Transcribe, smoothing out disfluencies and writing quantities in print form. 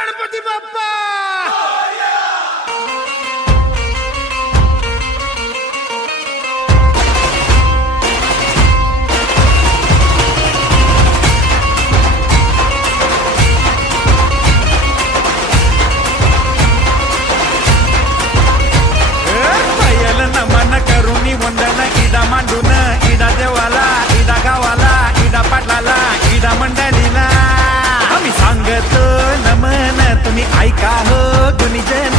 गणपती बाप्पा नमन करुणी वंदन इडा मांडून इडा देवाला इडा गावाला इडा पाटलाला इडा मंडळीला आम्ही सांगतो नमन तुम्ही ऐका हो गुणीजन